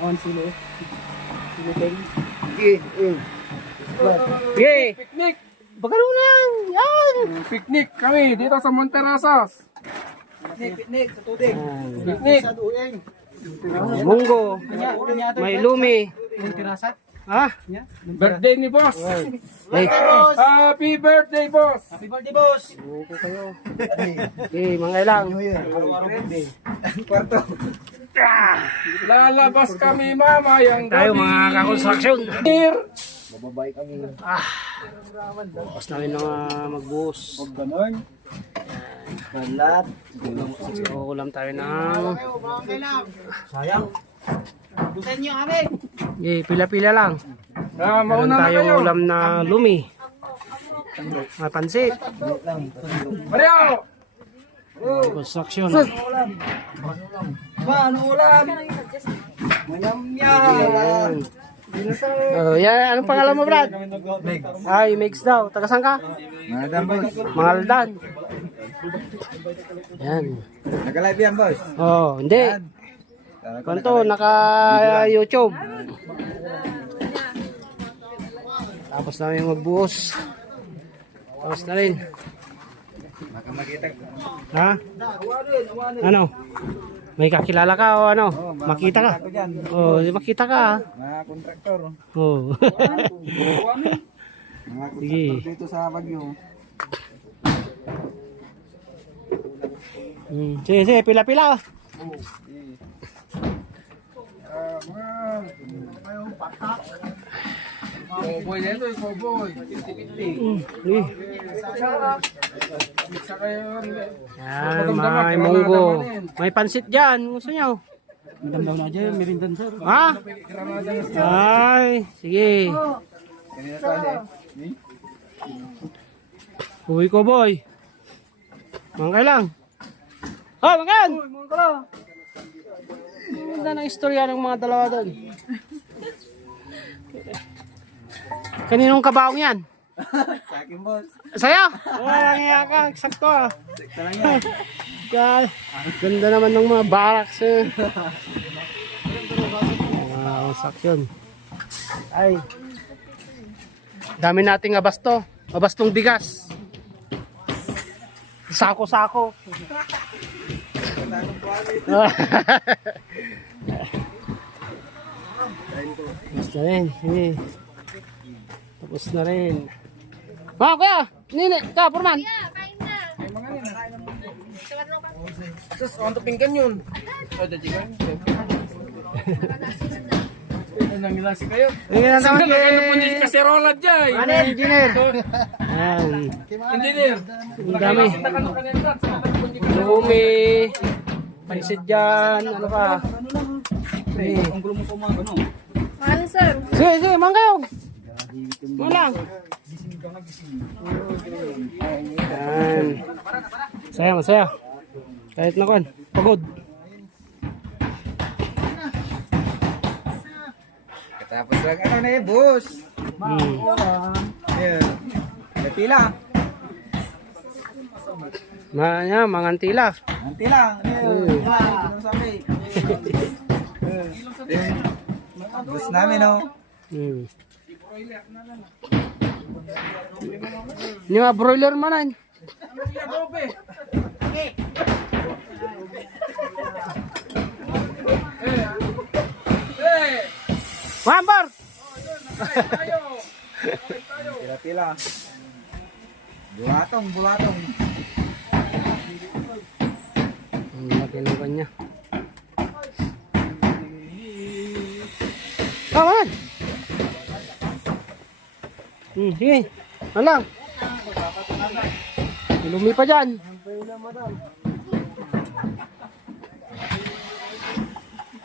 On silo. Silo teng. Picnic! Bagano lang! Yan! Picnic kami dito sa Monterrasas. Picnic sa tubig. Picnic! Sa dueng. Munggo. May lumi. Yung tirasat. Ha? Birthday ni boss! Hey, Happy birthday, boss! Happy birthday, boss. hey, mga ilang. Kwarto. Lalabas kami mamayang Tayo gabi. mga ka-construction. Here. Bababay kami. Tapos namin na magbuhos. Huwag ganon. Balat. So, ulam tayo ng... Sayang. Busan nyo kami. Hey, pila-pila lang. Ah, Meron mauna na tayong kayo. ulam na lumi. May pansit. Mario! Construction. Ano ulam? Mayam-yam. Oh, yan. Anong pangalan mo, Brad? Meg. Ay, mix daw. Taga saan ka? Madam, boss. Mangaldan. Yan. Naka-live yan, boss. Oh, hindi. Kanto, naka-YouTube. Tapos namin magbuhos. Tapos na rin. Ha? Ano? May kakilala ka o ano? Makita ka? Oh, makita ka. Mga kontraktor. Oh. Mga Sige. kontraktor dito sa Baguio. Sige, sige, pila-pila. Cowboy na ito, cowboy. Sige. Isa kayo. Yan, may munggo. May pansit dyan. Gusto nyo? Damdaw na dyan, merindan sir. Ha? Ay, sige. Kanina tayo Uy ko, boy. Mangkay lang. Oh, mangkayan! Ganda ng istorya ng mga dalawa doon. Kaninong kabaong yan? Sa akin, boss. Sa'yo? Walang iya ka. Eksakto ah. Sekta lang yan. God, ganda naman ng mga barracks eh. Saksyon. Ay. Dami nating abasto. Abastong bigas. Sako-sako. Tapos na rin. Sige. Tapos na rin. Mga kuya! Nini! Ka, Purman! Sus, untuk pinggan yun. Ada juga. Nangilasi kayo. Tingnan naman Ano po niya si Kaserola dyan? Ano yung engineer? Yan. Engineer. Ang dami. Lumi. Pansit dyan. Ano pa? Sige. Ang gulo mo po mga ano. Mahal, sir. Sige, sige. Mang kayo. Malang. Yan. Saya, masaya. Kahit na kon. Pagod. Tapos lang ano na eh, boss. Ayan. May pila. Yan, mangantila. Nanti lang. Ayan. Sabi. Boss namin, oh. Ini mga broiler manan. Mampar. Pila-pila. Bulatong, bulatong. Ang laki ng kanya. Kawan. Sige. Malang. Lumi pa dyan.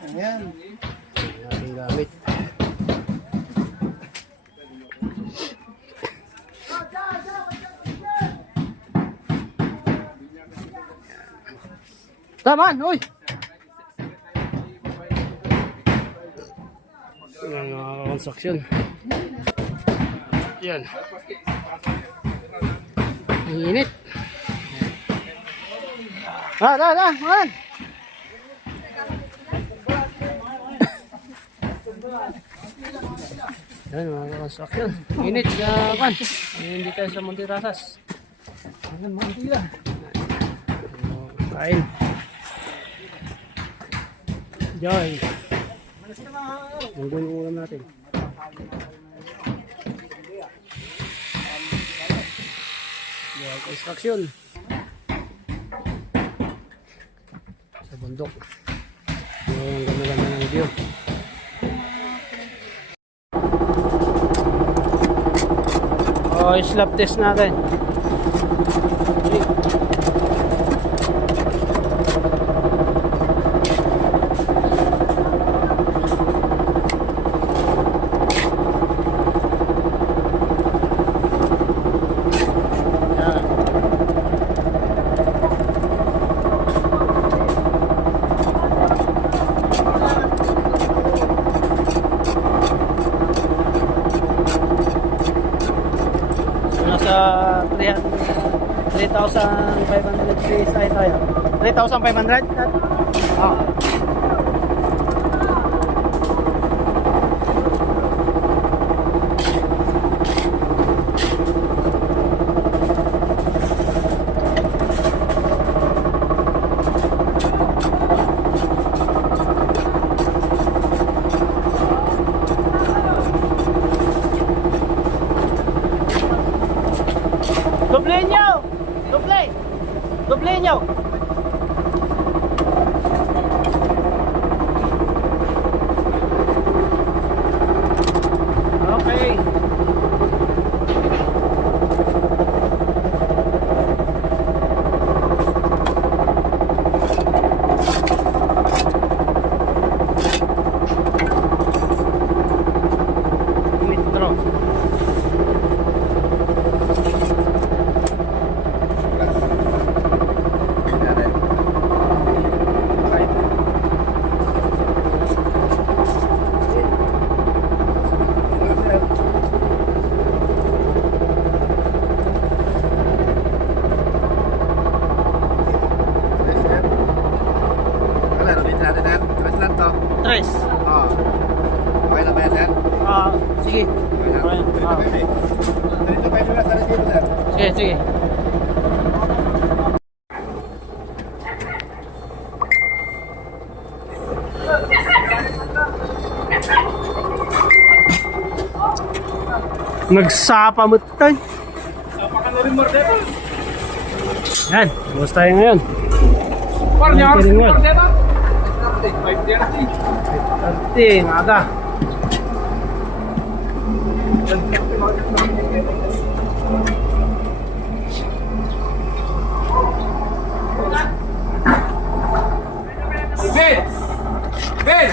Ayan. Ating gamit. Taman, uy! Yan mga konstruksyon. Yan. Ang init. Man! Ayan mga construction. Init sa kan. Hindi tayo sa Montirasas. Hanggang Mantila. Kain. Joy. Ang yung ulam natin. Joy construction. Sa bundok. Ang ganda-ganda ng view. Oh, slap test natin. Nasa 3,500 days tayo. 3,500? Ah. Doble nyo! Doble! Doble nyo! Okay. Metro. Tres. Okay na ba yan, sir? Sige. Okay na. Dito pa yung sa resibo, sir. Sige, sige. Nagsapa mo tayo. Sapa ka na rin, Mordeta. Yan, bukas tayo ngayon. Parnya, Ang kiring yan. Mordeta. 5:30. 30, maaga. Ben! Ben!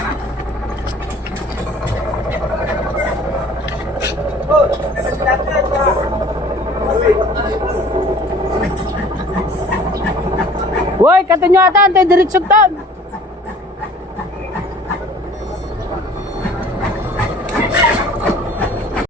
Woy, kato nyo ata, antay diretsyon tan.